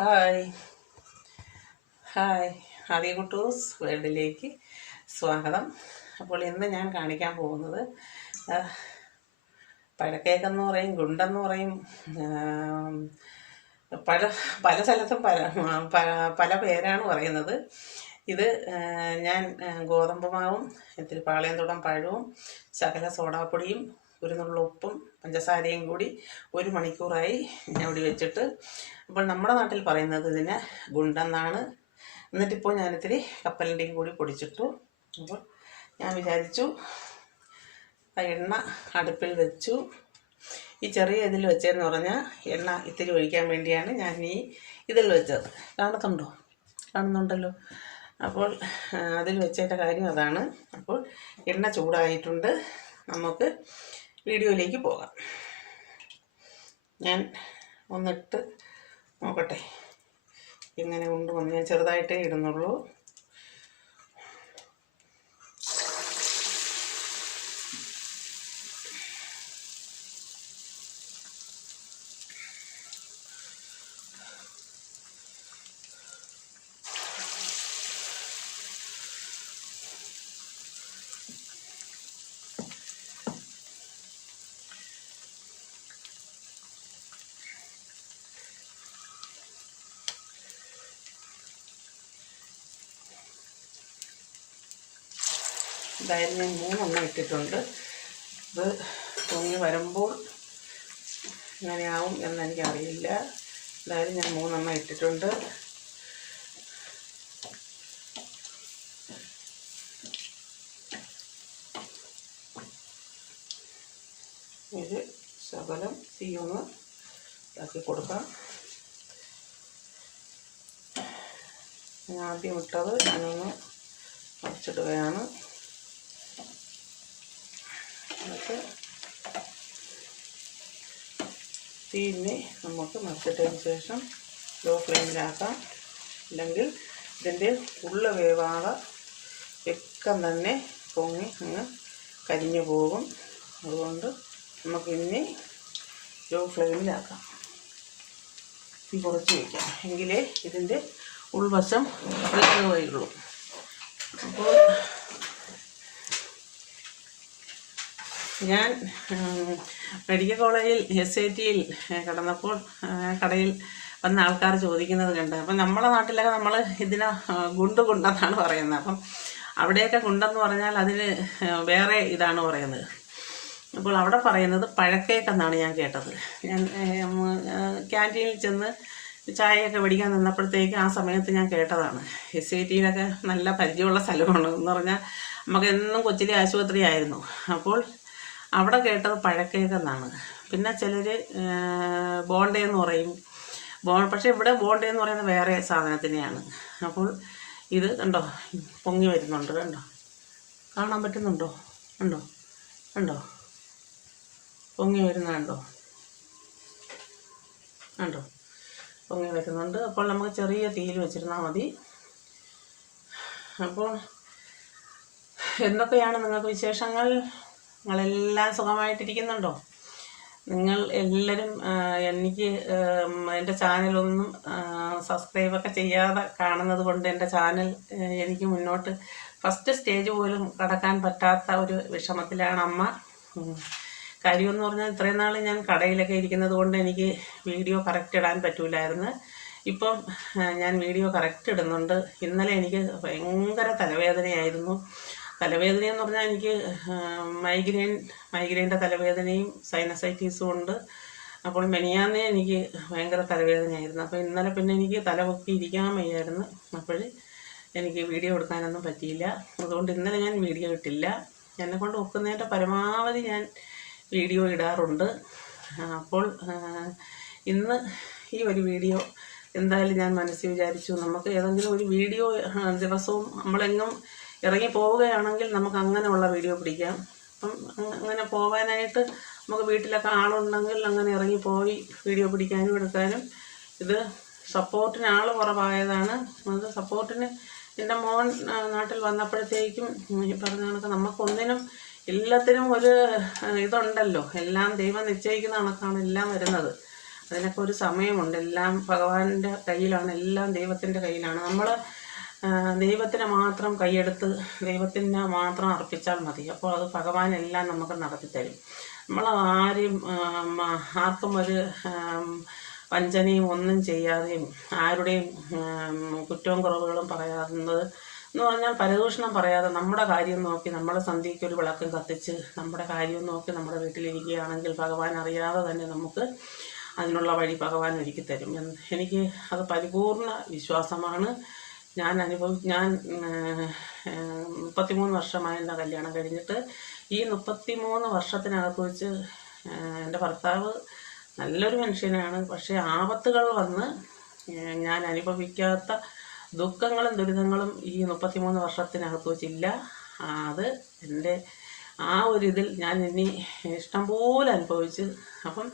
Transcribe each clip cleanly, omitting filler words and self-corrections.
Hi hi ആദ്യ കുട്ടൂസ് വേൾഡിലേക്ക് സ്വാഗതം. അപ്പോൾ ഇന്ന് ഞാൻ കാണിക്കാൻ പോകുന്നത് പഴക്കേക്കെന്ന് പറയും, ഗുണ്ടെന്ന് പറയും, പല പല സ്ഥലത്തും പല പേരാണ് പറയുന്നത്. ഇത് ഞാൻ ഗോതമ്പ് മാവും ഇത്തിരി പാളയംതുടം പഴവും ശകല സോഡാപ്പൊടിയും ഒരു നുള്ളുപ്പും പഞ്ചസാരയും കൂടി 1 മണിക്കൂറായി ഞാൻ ഇവിടെ വെച്ചിട്ട്, അപ്പോൾ നമ്മുടെ നാട്ടിൽ പറയുന്നത് ഇതിന് ഗുണ്ടെന്നാണ്. എന്നിട്ടിപ്പോൾ ഞാനിത്തിരി കപ്പലണ്ടിയും കൂടി പൊടിച്ചിട്ടു. അപ്പോൾ ഞാൻ വിചാരിച്ചു എണ്ണ അടുപ്പിൽ വെച്ചു. ഈ ചെറിയ ഇതിൽ വെച്ചതെന്ന് പറഞ്ഞാൽ എണ്ണ ഇത്തിരി ഒഴിക്കാൻ വേണ്ടിയാണ് ഞാൻ ഇതിൽ വെച്ചത്. കാണുന്നുണ്ടല്ലോ. അപ്പോൾ അതിൽ വെച്ചതിൻ്റെ കാര്യം അതാണ്. അപ്പോൾ എണ്ണ ചൂടായിട്ടുണ്ട്, നമുക്ക് വീഡിയോയിലേക്ക് പോകാം. ഞാൻ ഒന്നിട്ട് നോക്കട്ടെ ഇങ്ങനെ കൊണ്ടുവന്ന്. ഞാൻ ചെറുതായിട്ടേ ഇടുന്നുള്ളൂ. എന്തായാലും ഞാൻ 3 എണ്ണം ഇട്ടിട്ടുണ്ട്. ഇത് പൊങ്ങി വരുമ്പോൾ എങ്ങനെയാവും എന്നെനിക്കറിയില്ല. എന്തായാലും ഞാൻ 3 എണ്ണം ഇട്ടിട്ടുണ്ട്. ഇത് ശകലം തീയൊന്ന് ഇതാക്കി കൊടുക്കാം. ഞാൻ ആദ്യം ഇട്ടത് ഞാനൊന്ന് മറിച്ചിടുകയാണ്. എന്നിട്ട് തീയിനെ നമുക്ക് മറിച്ചിട്ടതിന് ശേഷം ലോ ഫ്ലെയിമിലാക്കാം. അല്ലെങ്കിൽ ഇതിൻ്റെ ഉള്ളു വേവാതെ വെക്കം തന്നെ പൊങ്ങി അങ്ങ് കരിഞ്ഞു പോകും. അതുകൊണ്ട് നമുക്കിനി ലോ ഫ്ലെയിമിലാക്കാം. തീ കുറച്ച് വയ്ക്കാം, എങ്കിലേ ഇതിൻ്റെ ഉൾവശം വേവുകയുള്ളൂ. അപ്പോൾ ഞാൻ മെഡിക്കൽ കോളേജിൽ SITയിൽ കിടന്നപ്പോൾ കടയിൽ വന്ന ആൾക്കാർ ചോദിക്കുന്നത് കണ്ട്. അപ്പം നമ്മുടെ നാട്ടിലൊക്കെ നമ്മൾ ഇതിന് ഗുണ്ടെന്നാണ് പറയുന്നത്. അപ്പം അവിടെയൊക്കെ ഗുണ്ടെന്ന് പറഞ്ഞാൽ അതിന് വേറെ ഇതാണ് പറയുന്നത്. അപ്പോൾ അവിടെ പറയുന്നത് പഴക്കേക്കെന്നാണ് ഞാൻ കേട്ടത്. ഞാൻ ക്യാൻറ്റീനിൽ ചെന്ന് ചായയൊക്കെ മേടിക്കാൻ നിന്നപ്പോഴത്തേക്ക് ആ സമയത്ത് ഞാൻ കേട്ടതാണ്. SITയിലൊക്കെ നല്ല പരിചയമുള്ള സ്ഥലമാണ് എന്ന് പറഞ്ഞാൽ നമുക്ക് എന്നും കൊച്ചിലെ ആശുപത്രി ആയിരുന്നു. അപ്പോൾ അവിടെ കേട്ടത് പഴക്കേക്കെന്നാണ്. പിന്നെ ചിലർ ബോണ്ടയെന്ന് പറയും. പക്ഷേ ഇവിടെ ബോണ്ടയെന്ന് പറയുന്നത് വേറെ സാധനത്തിനെയാണ്. അപ്പോൾ ഇത് കണ്ടോ, പൊങ്ങി വരുന്നുണ്ട്. കാണാൻ പറ്റുന്നുണ്ടോ? കണ്ടോ പൊങ്ങി വരുന്നുണ്ടോ? പൊങ്ങി വരുന്നുണ്ട്. അപ്പോൾ നമുക്ക് ചെറിയ തീയിൽ വെച്ചിരുന്നാൽ മതി. അപ്പോൾ എന്തൊക്കെയാണ് നിങ്ങൾക്ക് വിശേഷങ്ങൾ? നിങ്ങളെല്ലാം സുഖമായിട്ടിരിക്കുന്നുണ്ടോ? നിങ്ങൾ എല്ലാവരും എനിക്ക് എൻ്റെ ചാനലൊന്നും സബ്സ്ക്രൈബൊക്കെ ചെയ്യാതെ കാണുന്നത് കൊണ്ട് എൻ്റെ ചാനൽ എനിക്ക് മുന്നോട്ട് ഫസ്റ്റ് സ്റ്റേജ് പോലും കടക്കാൻ പറ്റാത്ത ഒരു വിഷമത്തിലാണ് അമ്മ. കാര്യമെന്ന് പറഞ്ഞാൽ ഇത്രയും നാൾ ഞാൻ കടയിലൊക്കെ ഇരിക്കുന്നത് കൊണ്ട് എനിക്ക് വീഡിയോ കറക്റ്റ് ഇടാൻ പറ്റൂലായിരുന്നു. ഇപ്പം ഞാൻ വീഡിയോ കറക്റ്റ് ഇടുന്നുണ്ട്. ഇന്നലെ എനിക്ക് ഭയങ്കര തലവേദനയായിരുന്നു. തലവേദനയെന്ന് പറഞ്ഞാൽ എനിക്ക് മൈഗ്രെയിൻ്റെ തലവേദനയും സൈനസൈറ്റീസും ഉണ്ട്. അപ്പോൾ മെനിയാന്നേ എനിക്ക് ഭയങ്കര തലവേദനയായിരുന്നു. അപ്പോൾ ഇന്നലെ പിന്നെ എനിക്ക് തലപൊക്കി ഇരിക്കാൻ വയ്യായിരുന്നു. അപ്പോൾ എനിക്ക് വീഡിയോ എടുക്കാനൊന്നും പറ്റിയില്ല. അതുകൊണ്ട് ഇന്നലെ ഞാൻ വീഡിയോ ഇട്ടില്ല. എന്നെക്കൊണ്ട് ഒക്കുന്നതിൻ്റെ പരമാവധി ഞാൻ വീഡിയോ ഇടാറുണ്ട്. അപ്പോൾ ഇന്ന് ഈ ഒരു വീഡിയോ എന്തായാലും ഞാൻ മനസ്സിൽ വിചാരിച്ചു, നമുക്ക് ഏതെങ്കിലും ഒരു വീഡിയോ ദിവസവും നമ്മളെങ്ങും ഇറങ്ങി പോവുകയാണെങ്കിൽ നമുക്ക് അങ്ങനെയുള്ള വീഡിയോ പിടിക്കാം. അപ്പം അങ്ങനെ പോകാനായിട്ട് നമുക്ക് വീട്ടിലൊക്കെ ആളുണ്ടെങ്കിൽ അങ്ങനെ ഇറങ്ങിപ്പോയി വീഡിയോ പിടിക്കാനും എടുക്കാനും. ഇത് സപ്പോർട്ടിന് ആൾ കുറവായതാണ്. അത് സപ്പോർട്ടിന് എൻ്റെ മോൻ നാട്ടിൽ വന്നപ്പോഴത്തേക്കും ഈ പറഞ്ഞ കണക്ക് നമുക്കൊന്നിനും എല്ലാത്തിനും ഒരു ഇതുണ്ടല്ലോ. എല്ലാം ദൈവം നിശ്ചയിക്കുന്ന കണക്കാണ് എല്ലാം വരുന്നത്. അതിനൊക്കെ ഒരു സമയമുണ്ട്. എല്ലാം ഭഗവാന്റെ കയ്യിലാണ്, എല്ലാം ദൈവത്തിൻ്റെ കയ്യിലാണ്. നമ്മൾ ദൈവത്തിനെ മാത്രം കൈയെടുത്ത് ദൈവത്തിനെ മാത്രം അർപ്പിച്ചാൽ മതി. അപ്പോൾ അത് ഭഗവാൻ എല്ലാം നമുക്ക് നടത്തിത്തരും. നമ്മൾ ആർക്കും ഒരു വഞ്ചനയും ഒന്നും ചെയ്യാതെയും ആരുടെയും കുറ്റവും കുറവുകളും പറയാവുന്നത് എന്ന് പറഞ്ഞാൽ പരദൂഷണം പറയാതെ നമ്മുടെ കാര്യം നോക്കി നമ്മൾ സന്ധ്യയ്ക്ക് ഒരു വിളക്കം കത്തിച്ച് നമ്മുടെ കാര്യം നോക്കി നമ്മുടെ വീട്ടിലിരിക്കുകയാണെങ്കിൽ ഭഗവാൻ അറിയാതെ തന്നെ നമുക്ക് അതിനുള്ള വഴി ഭഗവാൻ ഒരുക്കി തരും. എനിക്ക് അത് പരിപൂർണ വിശ്വാസമാണ്. ഞാൻ 33 വർഷമായി എൻ്റെ കല്യാണം കഴിഞ്ഞിട്ട്. ഈ 33 വർഷത്തിനകത്ത് വെച്ച് എൻ്റെ ഭർത്താവ് നല്ലൊരു മനുഷ്യനാണ്. പക്ഷേ ആപത്തുകൾ വന്ന് ഞാൻ അനുഭവിക്കാത്ത ദുഃഖങ്ങളും ദുരിതങ്ങളും ഈ 33 വർഷത്തിനകത്ത് വെച്ചില്ല. അത് എൻ്റെ ആ ഒരിതിൽ ഞാൻ ഇനി ഇഷ്ടംപോലെ അനുഭവിച്ച്. അപ്പം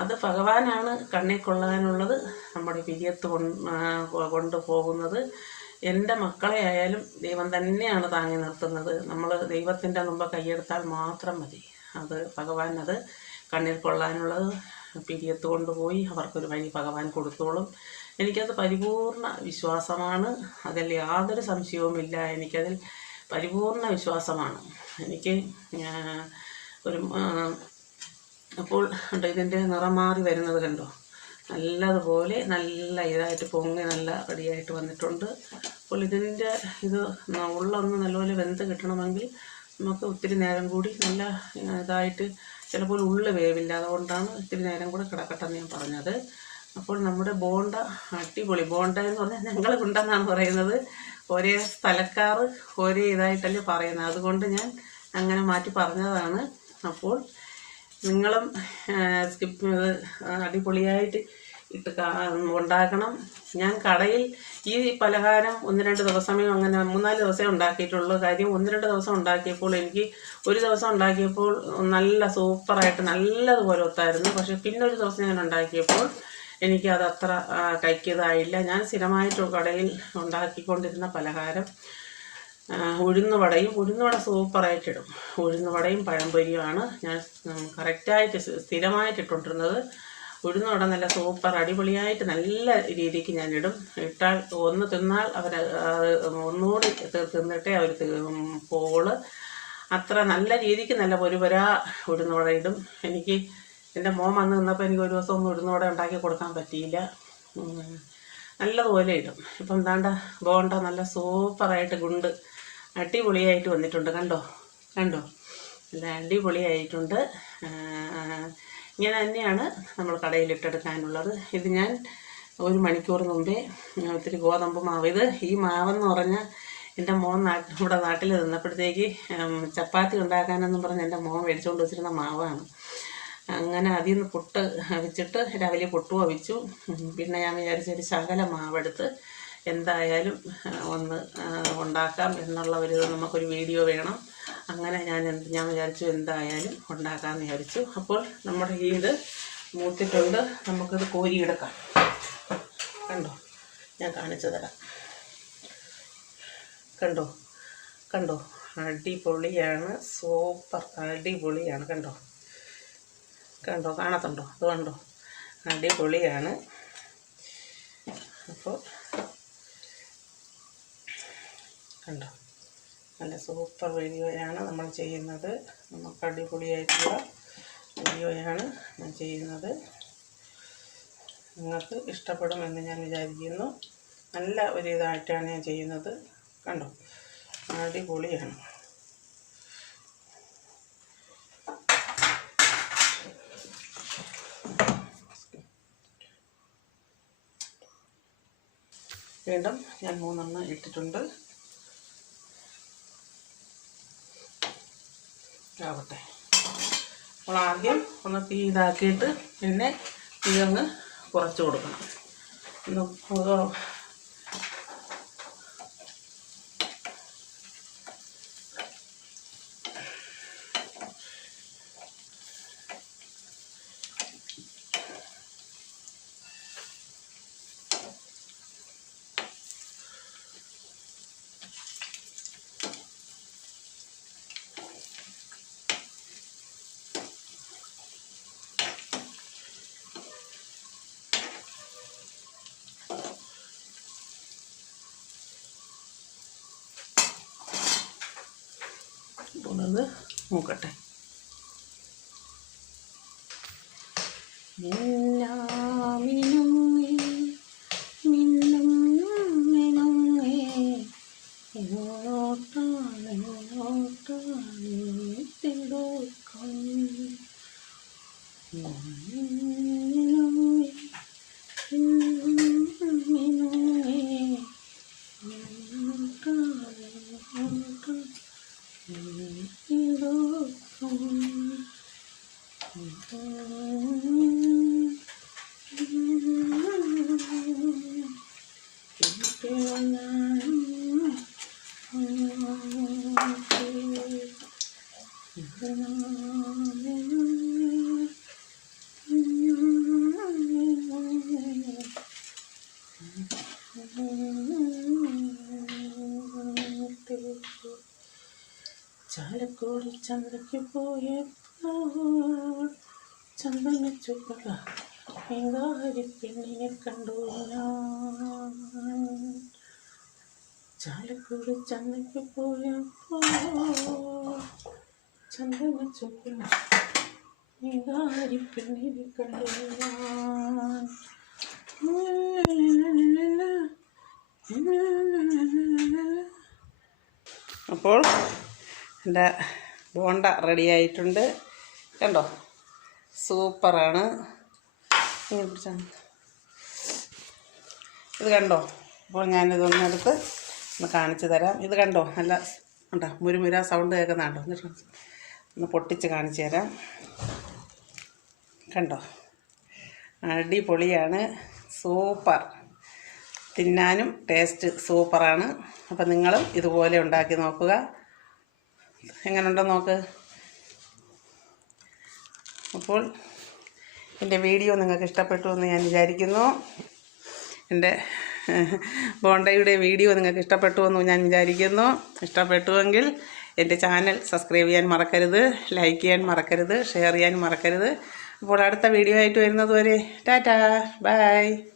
അത് ഭഗവാനാണ് കണ്ണിൽ കൊള്ളാനുള്ളത് നമ്മുടെ പിരിയത്ത് കൊണ്ടുപോകുന്നത്. എൻ്റെ മക്കളെ ആയാലും ദൈവം തന്നെയാണ് താങ്ങി നിർത്തുന്നത്. നമ്മൾ ദൈവത്തിൻ്റെ മുമ്പ് കൈയെടുത്താൽ മാത്രം മതി. അത് ഭഗവാൻ അത് കണ്ണിൽ കൊള്ളാനുള്ളത് പിരിയത്ത് കൊണ്ടുപോയി അവർക്കൊരു വഴി ഭഗവാൻ കൊടുത്തോളും. എനിക്കത് പരിപൂർണ വിശ്വാസമാണ്. അതിൽ യാതൊരു സംശയവുമില്ല. എനിക്കതിൽ പരിപൂർണ വിശ്വാസമാണ്. എനിക്ക് ഒരു അപ്പോൾ ഇതിൻ്റെ നിറം മാറി വരുന്നത് കണ്ടോ, നല്ലതുപോലെ നല്ല ഇതായിട്ട് പൊങ്ങി നല്ല റെഡിയായിട്ട് വന്നിട്ടുണ്ട്. അപ്പോൾ ഇതിൻ്റെ ഉള്ളൊന്ന് നല്ലപോലെ വെന്ത് കിട്ടണമെങ്കിൽ നമുക്ക് ഒത്തിരി നേരം കൂടി നല്ല ഇതായിട്ട്, ചിലപ്പോൾ ഉള്ളു വേവില്ല, അതുകൊണ്ടാണ് ഇത്തിരി നേരം കൂടെ കിടക്കട്ടെന്ന് ഞാൻ പറഞ്ഞത്. അപ്പോൾ നമ്മുടെ ബോണ്ട അടിപൊളി. ബോണ്ട എന്ന് പറഞ്ഞാൽ ഞങ്ങൾ ഉണ്ടെന്നാണ് പറയുന്നത്. ഒരേ സ്ഥലക്കാർ ഒരേ ഇതായിട്ടല്ലേ പറയുന്നത്, അതുകൊണ്ട് ഞാൻ അങ്ങനെ മാറ്റി പറഞ്ഞതാണ്. അപ്പോൾ നിങ്ങളും സ്കിപ്പ് ചെയ്ത് അടിപൊളിയായിട്ട് ഉണ്ടാക്കണം. ഞാൻ കടയിൽ ഈ പലഹാരം 1-2 ദിവസമേ, അങ്ങനെ 3-4 ദിവസമേ ഉണ്ടാക്കിയിട്ടുള്ളൂ. കാര്യം 1-2 ദിവസം ഉണ്ടാക്കിയപ്പോൾ എനിക്ക് ഒരു ദിവസം ഉണ്ടാക്കിയപ്പോൾ നല്ല സൂപ്പറായിട്ട് നല്ലതുപോലെ ഒത്തായിരുന്നു. പക്ഷെ പിന്നെ ഒരു ദിവസം ഞാൻ ഉണ്ടാക്കിയപ്പോൾ എനിക്കത് അത്ര കഴിക്കതായില്ല. ഞാൻ സ്ഥിരമായിട്ട് കടയിൽ ഉണ്ടാക്കിക്കൊണ്ടിരുന്ന പലഹാരം ഉഴുന്നുവട സൂപ്പറായിട്ടിടും. ഉഴുന്നുവടയും പഴംപൊരിയുമാണ് ഞാൻ കറക്റ്റായിട്ട് സ്ഥിരമായിട്ട് ഇട്ടുകൊണ്ടിരുന്നത്. ഉഴുന്നുവട നല്ല സൂപ്പർ അടിപൊളിയായിട്ട് നല്ല രീതിക്ക് ഞാനിടും. ഇട്ടാൽ ഒന്ന് തിന്നാൽ ഒന്നുകൂടി തിന്നിട്ടേ അവർ പോള്. അത്ര നല്ല രീതിക്ക് നല്ല പൊരുപൊരാ ഉഴുന്നുവട ഇടും. എനിക്ക് എൻ്റെ മോൻ വന്ന് നിന്നപ്പോൾ എനിക്ക് ഒരു ദിവസം ഒന്നും ഉഴുന്നുവട ഉണ്ടാക്കി കൊടുക്കാൻ പറ്റിയില്ല. നല്ലതുപോലെ ഇടും. ഇപ്പം എന്താണ്ട ബോണ്ട നല്ല സൂപ്പറായിട്ട് ഗുണ്ട് അടിപൊളിയായിട്ട് വന്നിട്ടുണ്ട്. കണ്ടോ നല്ല അടിപൊളിയായിട്ടുണ്ട്. ഇങ്ങനെ തന്നെയാണ് നമ്മൾ കടയിലിട്ടെടുക്കാനുള്ളത്. ഇത് ഞാൻ 1 മണിക്കൂർ മുമ്പേ ഒത്തിരി ഗോതമ്പ് മാവ്, ഈ മാവെന്ന് പറഞ്ഞാൽ എൻ്റെ മോൻ ഇവിടെ നാട്ടിൽ നിന്നപ്പോഴത്തേക്ക് ചപ്പാത്തി ഉണ്ടാക്കാനെന്നും പറഞ്ഞ് എൻ്റെ മോൻ മേടിച്ചുകൊണ്ട് വെച്ചിരുന്ന മാവാണ്. അങ്ങനെ അതിൽ നിന്ന് പുട്ട് വെച്ചിട്ട് രാവിലെ പുട്ട് വെച്ചു. പിന്നെ ഞാൻ വിചാരിച്ചൊരു ശകല മാവെടുത്ത് എന്തായാലും ഒന്ന് ഉണ്ടാക്കാം എന്നുള്ള നമുക്കൊരു വീഡിയോ വേണം. അങ്ങനെ ഞാൻ വിചാരിച്ചു എന്തായാലും ഉണ്ടാക്കാമെന്ന് വിചാരിച്ചു. അപ്പോൾ നമ്മുടെ ഇത് മൂത്തിട്ടുണ്ട്, നമുക്കിത് കോരിയെടുക്കാം. കണ്ടോ, ഞാൻ കാണിച്ചു തരാം. കണ്ടോ അടിപൊളിയാണ്, സൂപ്പർ അടിപൊളിയാണ്. കണ്ടോ കാണത്തുണ്ടോ? അത് കണ്ടോ, അടിപൊളിയാണ്. അപ്പോൾ കണ്ടോ, നല്ല സൂപ്പർ വീഡിയോയാണ് നമ്മൾ ചെയ്യുന്നത്. നമുക്ക് അടിപൊളിയായിട്ടുള്ള വീഡിയോയാണ് ഞാൻ ചെയ്യുന്നത്. നിങ്ങൾക്ക് ഇഷ്ടപ്പെടുമെന്ന് ഞാൻ വിചാരിക്കുന്നു. നല്ല ഒരു ഇതായിട്ടാണ് ഞാൻ ചെയ്യുന്നത്. കണ്ടോ, അടിപൊളിയാണ്. വീണ്ടും ഞാൻ 3 ഇട്ടിട്ടുണ്ട്. ആവട്ടെ. അപ്പോൾ ആദ്യം ഒന്ന് തീ ഇതാക്കിയിട്ട് പിന്നെ തീ അങ്ങ് കുറച്ച് കൊടുക്കണം. അപ്പോൾ അത് നോക്കട്ടെ. ചാലക്കുടി ചന്തയ്ക്ക് പോയപ്പോൾ ചന്ദന ചുപ്പക പെണ്ണിനെ കണ്ടു ഞാൻ. ചാലക്കുടി ചന്തയ്ക്ക് പോയപ്പോൾ ചന്ദന ചുപ്പക പെണ്ണിനെ കണ്ടു ഞാൻ. അപ്പോൾ എൻ്റെ ബോണ്ട റെഡി ആയിട്ടുണ്ട്. കണ്ടോ, സൂപ്പറാണ്. ഇങ്ങനെ പിടിച്ചാൽ ഇത് കണ്ടോ. അപ്പോൾ ഞാനിതൊന്നെടുത്ത് ഒന്ന് കാണിച്ചു തരാം. ഇത് കണ്ടോ, നല്ല ഉണ്ടോ, മുരുമുര സൗണ്ട് കേൾക്കുന്നുണ്ടോ? ഒന്ന് പൊട്ടിച്ച് കാണിച്ചു തരാം. കണ്ടോ, അടിപൊളിയാണ്, സൂപ്പർ. തിന്നാനും ടേസ്റ്റ് സൂപ്പറാണ്. അപ്പം നിങ്ങളും ഇതുപോലെ ഉണ്ടാക്കി നോക്കുക. എങ്ങനെയുണ്ടോ നോക്ക്. അപ്പോൾ എൻ്റെ വീഡിയോ നിങ്ങൾക്ക് ഇഷ്ടപ്പെട്ടു എന്ന് ഞാൻ വിചാരിക്കുന്നു. എൻ്റെ ബോണ്ടയുടെ വീഡിയോ നിങ്ങൾക്ക് ഇഷ്ടപ്പെട്ടു എന്ന് ഞാൻ വിചാരിക്കുന്നു. ഇഷ്ടപ്പെട്ടുവെങ്കിൽ എൻ്റെ ചാനൽ സബ്സ്ക്രൈബ് ചെയ്യാൻ മറക്കരുത്, ലൈക്ക് ചെയ്യാൻ മറക്കരുത്, ഷെയർ ചെയ്യാൻ മറക്കരുത്. അപ്പോൾ അടുത്ത വീഡിയോ ആയിട്ട് വരുന്നത് വരെ ടാറ്റാ, ബൈ.